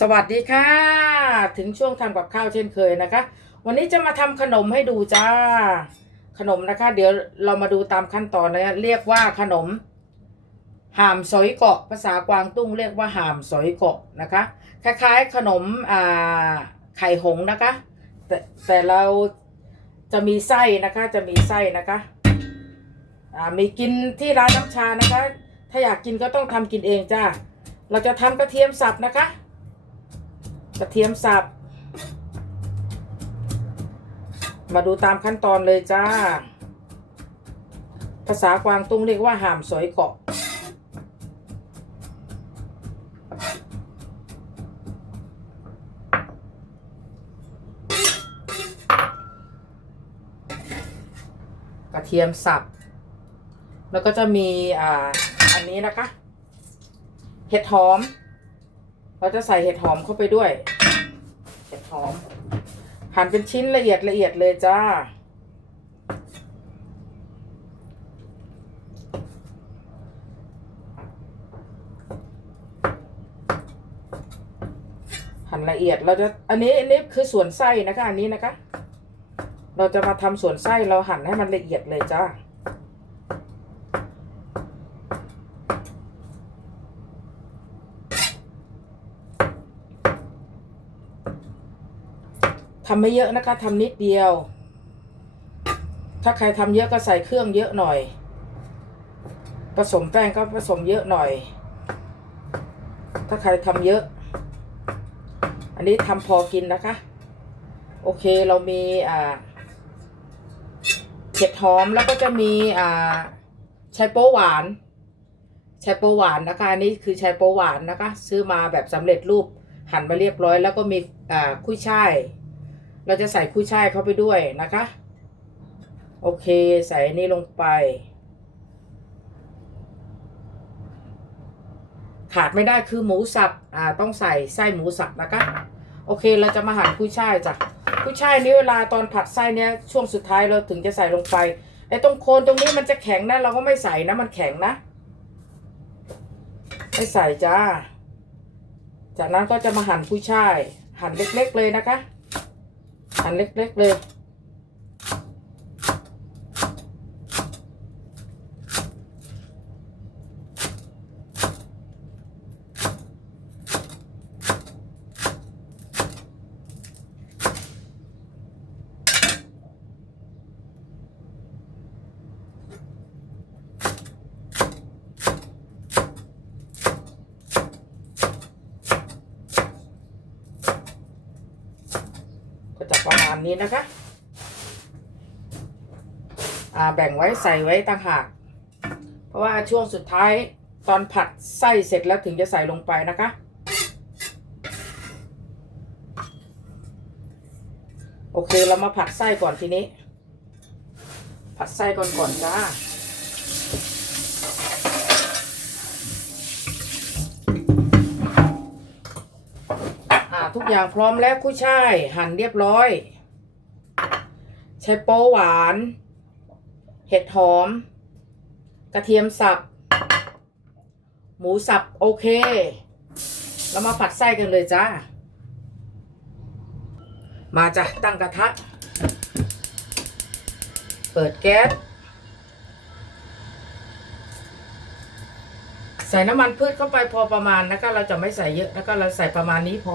สวัสดีค่ะ ถึงช่วงทำกับข้าวเช่นเคยนะคะ วันนี้จะมาทำขนมให้ดูจ้า ขนมนะคะ เดี๋ยวเรามาดูตามขั้นตอนนะเรียกว่าขนมห่ามสอยเกาะ ภาษากวางตุ้งเรียกว่าห่ามสอยเกาะนะคะ คล้ายๆขนมอ่าไข่หงนะคะ แต่แต่เราจะมีไส้นะคะจะมีไส้นะคะอ่ามีกินที่ร้านน้ำชานะคะ ถ้าอยากกินก็ต้องทำกินเองจ้าเราจะทำกระเทียมสับนะคะ กระเทียมสับ มาดูตามขั้นตอนเลยจ้า ภาษากวางตุ้งเรียกว่าห่ามสอยเกาะกระเทียมสับ แล้วก็จะมีอ่าอันนี้นะคะ เห็ดหอม เราจะใส่เห็ดหอมเข้าไปด้วย เห็ดหอม หั่นเป็นชิ้นละเอียดละเอียดเลยจ้า หั่นละเอียดเราจะอันนี้อันนี้คือส่วนไส้นะคะ อันนี้นะคะ เราจะมาทำส่วนไส้เราหั่นให้มันละเอียดเลยจ้าำไม่เยอะนะคะทำนิดเดียว ถ้าใครทำเยอะก็ใส่เครื่องเยอะหน่อย ผสมแป้งก็ผสมเยอะหน่อย ถ้าใครทำเยอะ อันนี้ทำพอกินนะคะ โอเคเรามีอ่าเห็ดหอมแล้วก็จะมีอ่าไชโป๊หวานไชโป๊หวานนะคะอันนี้คือไชโป๊หวานนะคะ ซื้อมาแบบสำเร็จรูปหั่นมาเรียบร้อย แล้วก็มีอ่ากุ้ยช่าย เราจะใส่กุ้ยช่ายเข้าไปด้วยนะคะ โอเคใส่นี้ลงไป ขาดไม่ได้คือหมูสับอ่าต้องใส่ไส้หมูสับนะคะ โอเคเราจะมาหั่นกุ้ยช่ายจ้ะกุ้ยช่ายนี้เวลาตอนผัดไส้เนี้ยช่วงสุดท้ายเราถึงจะใส่ลงไปไอ้ตรงโคนตรงนี้มันจะแข็งนะเราก็ไม่ใส่นะมันแข็งนะไม่ใส่จ้า จากนั้นก็จะมาหั่นกุ้ยช่าย หั่นเล็กๆเลยนะคะ เล็กๆเลย ก็จะประมาณ นี้นะคะ อ่าแบ่งไว้ใส่ไว้ต่างหาก เพราะว่าช่วงสุดท้ายตอนผัดไส้เสร็จแล้วถึงจะใส่ลงไปนะคะ โอเคเรามาผัดไส้ก่อนทีนี้ ผัดไส้ก่อนก่อนจ้าทุกอย่างพร้อมแล้วกุ้ยช่ายหั่นเรียบร้อย ใช้โป๊หวาน เห็ดหอม กระเทียมสับ หมูสับโอเคเรามาผัดไส้กันเลยจ้า มาจ้ะตั้งกระทะ เปิดแก๊ส ใส่น้ำมันพืชเข้าไปพอประมาณนะคะเราจะไม่ใส่เยอะแล้วก็เราใส่ประมาณนี้พอ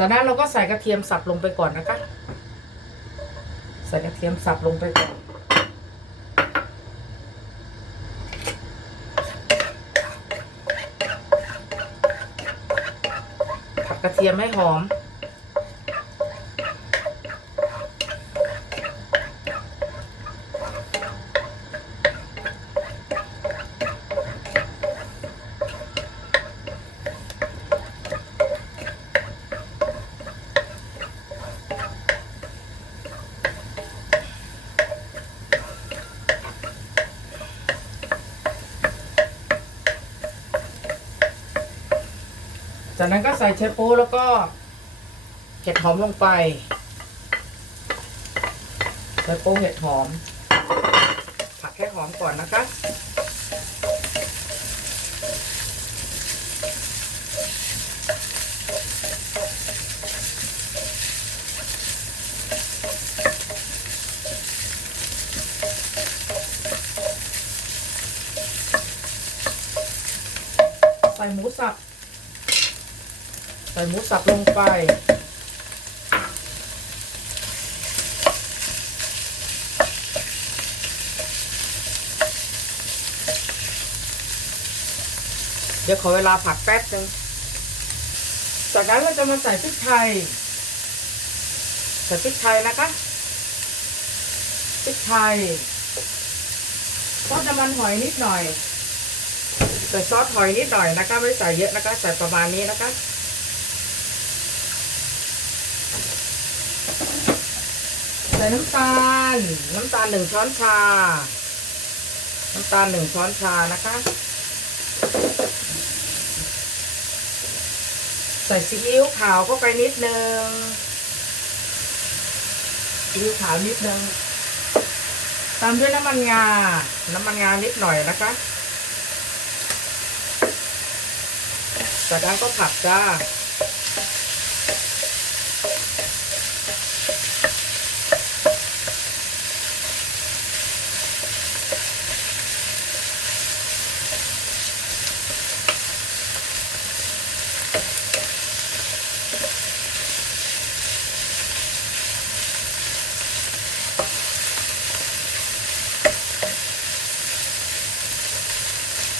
จากนั้นเราก็ใส่กระเทียมสับลงไปก่อนนะคะ ใส่กระเทียมสับลงไปก่อน ผัดกระเทียมให้หอม จากนั้นก็ใส่เชฟปูแล้วก็เห็ดหอมลงไปใช่ปูเห็ดหอม ผักแค่หอมก่อนนะคะใส่หมูสับ ส่หมูสับลงไป เดี๋ยวขอเวลาผัดแป๊บนึง จากนั้นเราจะมาใส่พริกไทย ใส่พริกไทยนะคะ พริกไทยซอสน้ำมันหอยนิดหน่อยใส่ซอสหอยนิดหน่อยนะคะ ไม่ใส่เยอะนะคะ ใส่ประมาณนี้นะคะ ใส่ น้ำตาล น้ำตาลหนึ่งช้อนชา น้ำตาลหนึ่งช้อนชานะคะ ใส่ซีอิ๊วขาวเข้าไปนิดนึงซีอิ๊วขาวนิดนึงตามด้วยน้ำมันงา น้ำมันงานิดหน่อยนะคะจากนั้นก็ผัดจ้า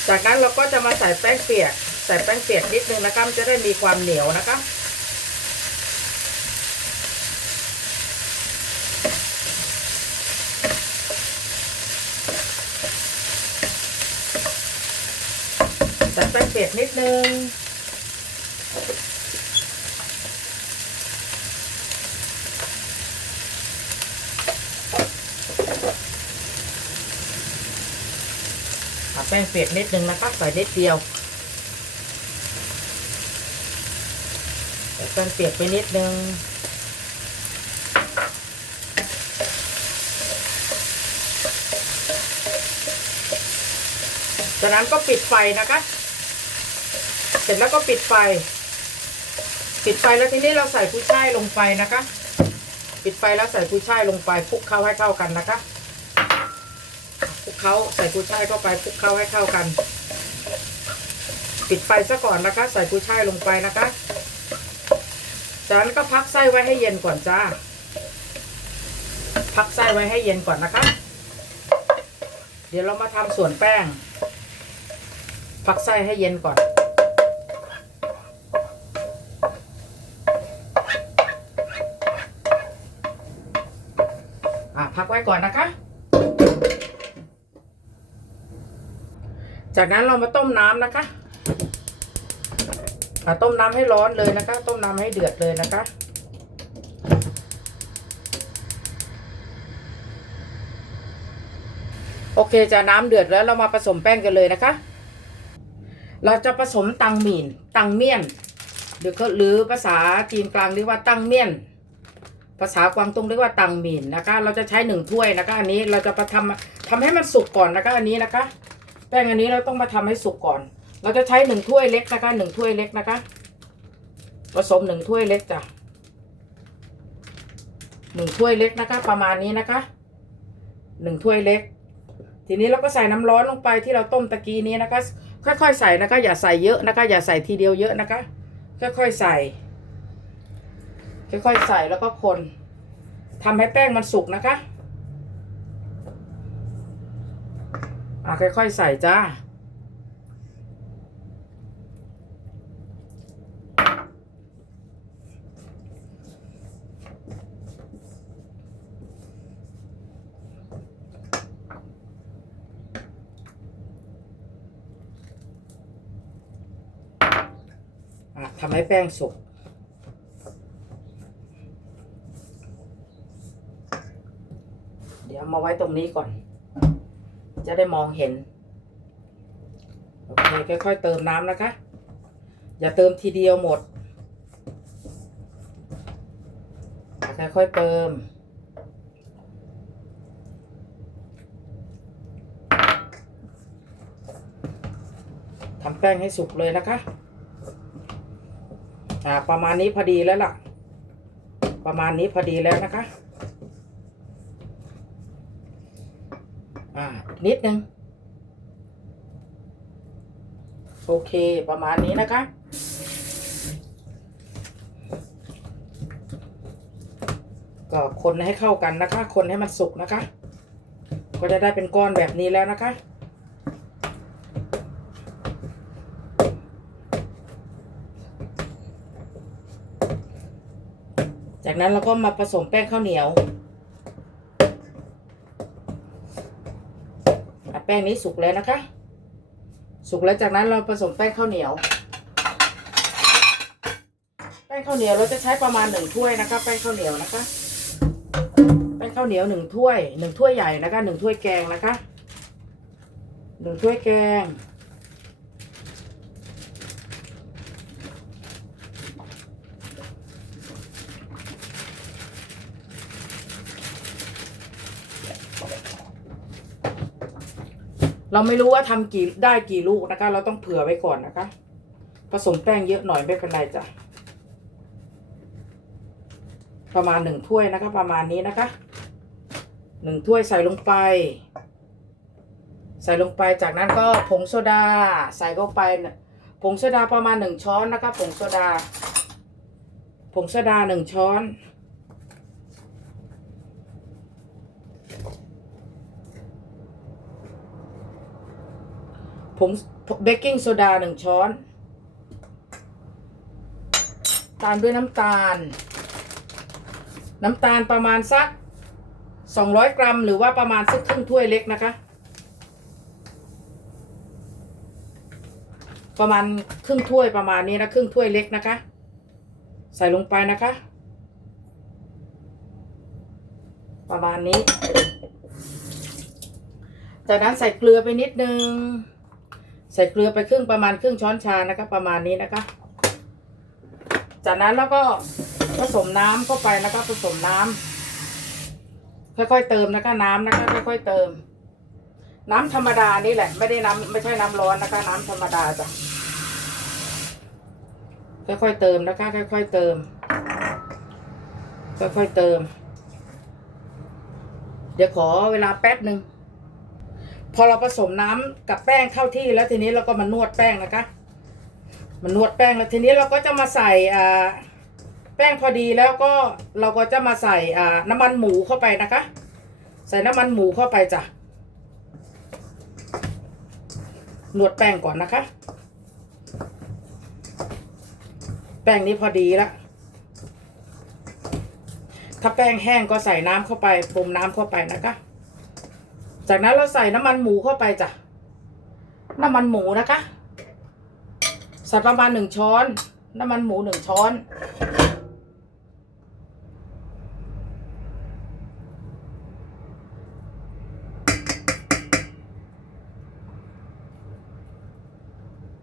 จากนั้นเราก็จะมาใส่แป้งเปียก ใส่แป้งเปียกนิดนึงนะคะมันจะได้มีความเหนียวนะคะใส่แป้งเปียกนิดนึง แป้งเปียกนิดนึงนะคะใส่นิดเดียวใส่แป้งเปียกไปนิดนึงจากนั้นก็ปิดไฟนะคะ เสร็จแล้วก็ปิดไฟ ปิดไฟแล้วทีนี้เราใส่กุ้ยช่ายลงไปนะคะ ปิดไฟแล้วใส่กุ้ยช่ายลงไปคลุกเคล้าให้เข้ากันนะคะ เคล้าใส่กุ้ยช่ายเข้าไปคลุกเคล้าให้เข้ากัน ปิดไฟซะก่อนนะคะ ใส่กุ้ยช่ายลงไปนะคะ จากนั้นก็พักไส้ไว้ให้เย็นก่อนจ้า พักไส้ไว้ให้เย็นก่อนนะคะ เดี๋ยวเรามาทำส่วนแป้ง พักไส้ให้เย็นก่อนอะพักไว้ก่อนนะคะ จากนั้นเรามาต้มน้ำนะคะต้มน้ำให้ร้อนเลยนะคะ ต้มน้ำให้เดือดเลยนะคะโอเคจะน้ำเดือดแล้วเรามาผสมแป้งกันเลยนะคะ เราจะผสมตังหมี่นตังเมี่ยน หรือก็หรือภาษาจีนกลางเรียกว่าตังเมี่ยน ภาษากวางตุ้งเรียกว่าตังหมี่นนะคะ เราจะใช้หนึ่งถ้วยนะคะ อันนี้เราจะมาทำทำให้มันสุกก่อนนะคะ อันนี้นะคะ แป้งอันนี้เราต้องมาทำให้สุกก่อน เราจะใช้หนึ่งถ้วยเล็กนะคะหนึ่งถ้วยเล็กนะคะ ผสมหนึ่งถ้วยเล็กจ้ะหนึ่งถ้วยเล็กนะคะ ประมาณนี้นะคะหนึ่งถ้วยเล็ก ทีนี้เราก็ใส่น้ำร้อนลงไปที่เราต้มตะกี้นี้นะคะ ค่อยๆใส่นะคะ อย่าใส่เยอะนะคะ อย่าใส่ทีเดียวเยอะนะคะ ค่อยๆใส่ ค่อยๆใส่แล้วก็คนทำให้แป้งมันสุกนะคะ อะค่อยๆใส่จ้าอะทำให้แป้งสุกเดี๋ยวมาไว้ตรงนี้ก่อน จะได้มองเห็น โอเค ค่อยๆเติมน้ำนะคะ อย่าเติมทีเดียวหมด ค่อยๆเติม ทำแป้งให้สุกเลยนะคะ อ่า ประมาณนี้พอดีแล้วล่ะ ประมาณนี้พอดีแล้วนะคะ อ่า นิดนึง โอเคประมาณนี้นะคะ ก็คนให้เข้ากันนะคะ คนให้มันสุกนะคะ ก็จะได้เป็นก้อนแบบนี้แล้วนะคะจากนั้นเราก็มาผสมแป้งข้าวเหนียวอะ แป้งนี้สุกแล้วนะคะ สุกแล้วจากนั้นเราผสมแป้งข้าวเหนียว แป้งข้าวเหนียวเราจะใช้ประมาณหนึ่งถ้วยนะคะ แป้งข้าวเหนียวนะคะ แป้งข้าวเหนียวหนึ่งถ้วยหนึ่งถ้วยใหญ่นะคะหนึ่งถ้วยแกงนะคะหนึ่งถ้วยแกง เราไม่รู้ว่าทำกี่ได้กี่ลูกนะคะ เราต้องเผื่อไว้ก่อนนะคะ ผสมแป้งเยอะหน่อยไม่เป็นไรจ้ะ ประมาณหนึ่งถ้วยนะคะ ประมาณนี้นะคะ หนึ่งถ้วยใส่ลงไป ใส่ลงไปจากนั้นก็ผงโซดา ใส่เข้าไป ผงโซดาประมาณหนึ่งช้อนนะคะ ผงโซดา ผงโซดาหนึ่งช้อน ผงเบกกิ้งโซดาหนึ่งช้อน ตามด้วยน้ำตาล น้ำตาลประมาณสัก 200 กรัม หรือว่าประมาณสักครึ่งถ้วยเล็กนะคะ ประมาณครึ่งถ้วยประมาณนี้นะครึ่งถ้วยเล็กนะคะ ใส่ลงไปนะคะ ประมาณนี้ จากนั้นใส่เกลือไปนิดนึง ส่เกลือไปครึ่งประมาณครึ่งช้อนชานะคะ ประมาณนี้นะคะ จากนั้นแล้วก็ผสมน้ำเข้าไปนะคะผสมน้ำค่อยๆเติมนะคะน้ำนะคะค่อยๆเติม น้ำธรรมดานี่แหละ ไม่ได้น้ำไม่ใช่น้ำร้อนนะคะ น้ำธรรมดาจ้ะค่อยๆเติมนะคะค่อยๆเติมค่อยๆเติม เดี๋ยวขอเวลาแป๊บหนึ่ง พอเราผสมน้ำกับแป้งเข้าที่แล้วทีนี้เราก็มานวดแป้งนะคะมานวดแป้งแล้วทีนี้เราก็จะมาใส่อ่าแป้งพอดีแล้วก็เราก็จะมาใส่อ่าน้ำมันหมูเข้าไปนะคะ ใส่น้ำมันหมูเข้าไปจ้ะนวดแป้งก่อนนะคะ แป้งนี้พอดีแล้วถ้าแป้งแห้งก็ใส่น้ำเข้าไปปรุงน้ำเข้าไปนะคะ จากนั้นเราใส่น้ำมันหมูเข้าไปจ้ะ น้ำมันหมูนะคะ ใส่ประมาณหนึ่งช้อน น้ำมันหมูหนึ่งช้อน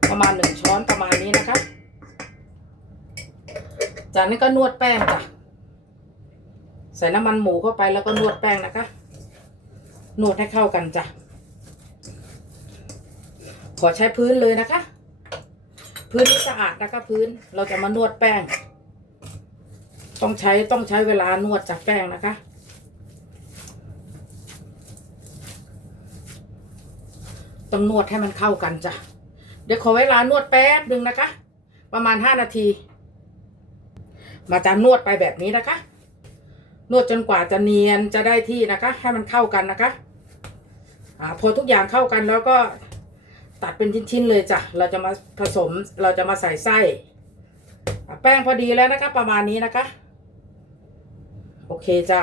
ประมาณหนึ่งช้อนประมาณนี้นะคะ จากนั้นก็นวดแป้งจ้ะ ใส่น้ำมันหมูเข้าไปแล้วก็นวดแป้งนะคะ นวดให้เข้ากันจ้ะ ขอใช้พื้นเลยนะคะ พื้นที่สะอาดนะคะพื้นเราจะมานวดแป้ง ต้องใช้ต้องใช้เวลานวดจากแป้งนะคะต้องนวดให้มันเข้ากันจ้ะ เดี๋ยวขอเวลานวดแป๊บหนึ่งนะคะ ประมาณห้านาที มาจะนวดไปแบบนี้นะคะ นวดจนกว่าจะเนียนจะได้ที่นะคะ ให้มันเข้ากันนะคะ อ่าพอทุกอย่างเข้ากันแล้วก็ตัดเป็นชิ้นๆเลยจ้ะ เราจะมาผสมเราจะมาใส่ไส้แป้งพอดีแล้วนะคะประมาณนี้นะคะ โอเคจ้ะ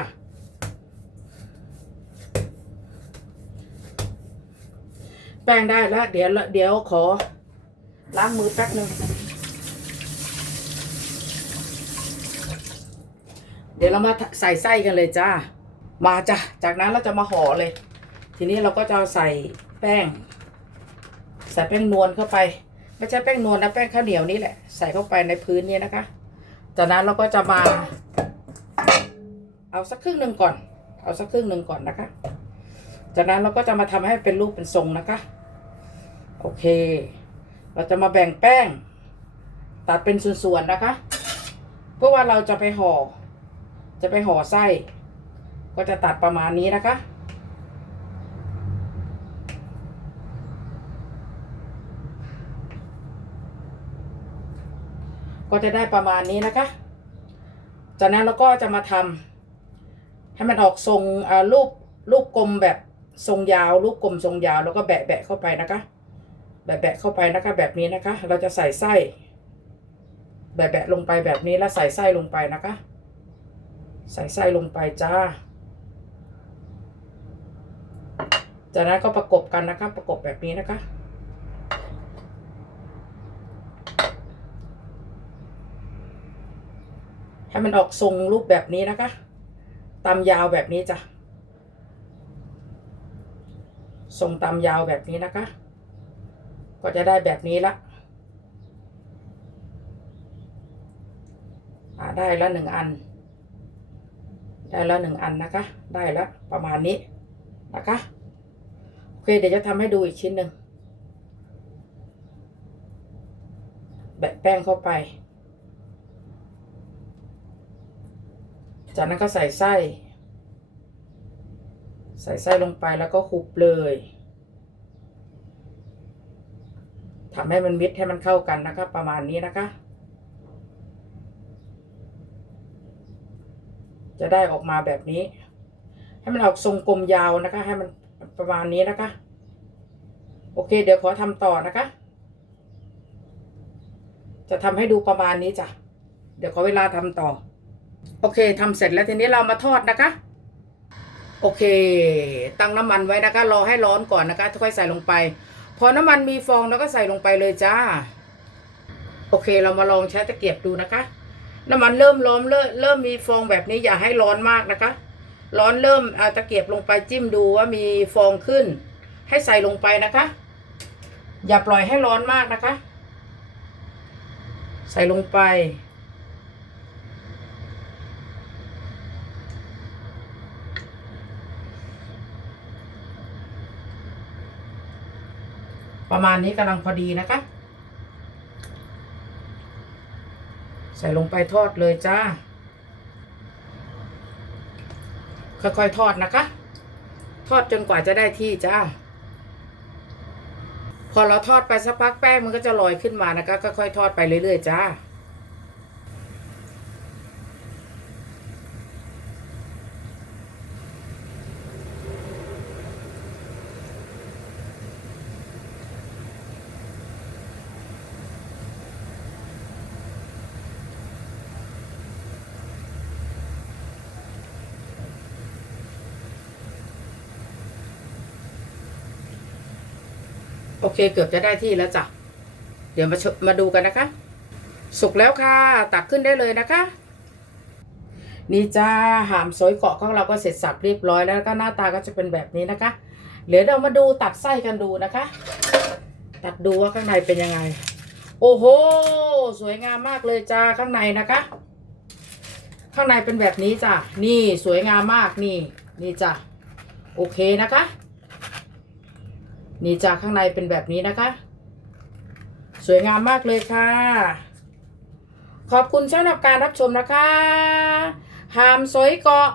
แป้งได้แล้วเดี๋ยวเดี๋ยวขอล้างมือแป๊บหนึ่งเดี๋ยวเรามาใส่ไส้กันเลยจ้า มาจ้ะ จากนั้นเราจะมาห่อเลย ทีนี้เราก็จะใส่แป้ง ใส่แป้งนวลเข้าไป ไม่ใช่แป้งนวลนะแป้งข้าวเหนียวนี่แหละ ใส่เข้าไปในพื้นนี้นะคะ จากนั้นเราก็จะมา เอาสักครึ่งหนึ่งก่อน เอาสักครึ่งหนึ่งก่อนนะคะ จากนั้นเราก็จะมาทำให้เป็นรูปเป็นทรงนะคะ โอเค เราจะมาแบ่งแป้ง ตัดเป็นส่วนๆนะคะ เพื่อว่าเราจะไปห่อ จะไปห่อไส้ ก็จะตัดประมาณนี้นะคะ ก็จะได้ประมาณนี้นะคะ จากนั้นเราก็จะมาทำให้มันออกทรงรูปรูปกลมแบบทรงยาวรูปกลมทรงยาวแล้วก็แบะแบะเข้าไปนะคะ แบะแบะเข้าไปนะคะ แบบนี้นะคะ เราจะใส่ไส้ แบะแบะลงไปแบบนี้แล้วใส่ไส้ลงไปนะคะ ใส่ไส้ลงไปจ้า จากนั้นก็ประกบกันนะคะ ประกบแบบนี้นะคะ ให้มันออกทรงรูปแบบนี้นะคะ ตามยาวแบบนี้จ้ะ ทรงตามยาวแบบนี้นะคะ ก็จะได้แบบนี้ละได้ละหนึ่งอัน ได้ละหนึ่งอันนะคะ ได้ละประมาณนี้นะคะ โอเค เดี๋ยวจะทำให้ดูอีกชิ้นหนึ่งแบะแป้งเข้าไป จากนั้นก็ใส่ไส้ ใส่ไส้ลงไปแล้วก็คลุบเลยทำให้มันมิดให้มันเข้ากันนะคะประมาณนี้นะคะ จะได้ออกมาแบบนี้ ให้มันออกทรงกลมยาวนะคะ ให้มันประมาณนี้นะคะ โอเค เดี๋ยวขอทำต่อนะคะ จะทำให้ดูประมาณนี้จ้ะ เดี๋ยวขอเวลาทำต่อ โอเคทำเสร็จแล้วทีนี้เรามาทอดนะคะ โอเค ตั้งน้ำมันไว้นะคะ รอให้ร้อนก่อนนะคะค่อยใส่ลงไป พอน้ำมันมีฟองเราก็ใส่ลงไปเลยจ้า โอเคเรามาลองใช้ตะเกียบดูนะคะ น้ำมันเริ่มร้อนเริ่มเริ่มมีฟองแบบนี้อย่าให้ร้อนมากนะคะ ร้อนเริ่มเอาตะเกียบลงไปจิ้มดูว่ามีฟองขึ้น ให้ใส่ลงไปนะคะ อย่าปล่อยให้ร้อนมากนะคะ ใส่ลงไป ประมาณนี้กำลังพอดีนะคะ ใส่ลงไปทอดเลยจ้า ค่อยๆทอดนะคะ ทอดจนกว่าจะได้ที่จ้า พอเราทอดไปสักพักแป้งมันก็จะลอยขึ้นมานะคะค่อยๆทอดไปเรื่อยๆจ้า เคเกือบจะได้ที่แล้วจ้ะ เดี๋ยวมาชมาดูกันนะคะ สุกแล้วค่ะตักขึ้นได้เลยนะคะ นี่จ้าหามซอยเกาะของเราก็เสร็จสับเรียบร้อยแล้วก็หน้าตาก็จะเป็นแบบนี้นะคะเดี๋ยวเรามาดูตัดไส้กันดูนะคะ ตัดดูว่าข้างในเป็นยังไง โอ้โห สวยงามมากเลยจ้าข้างในนะคะ ข้างในเป็นแบบนี้จ้ะนี่สวยงามมากนี่ นี่จ้ะโอเคนะคะ นี่จากข้างในเป็นแบบนี้นะคะ สวยงามมากเลยค่ะ ขอบคุณสำหรับการรับชมนะคะหามสวยเกาะ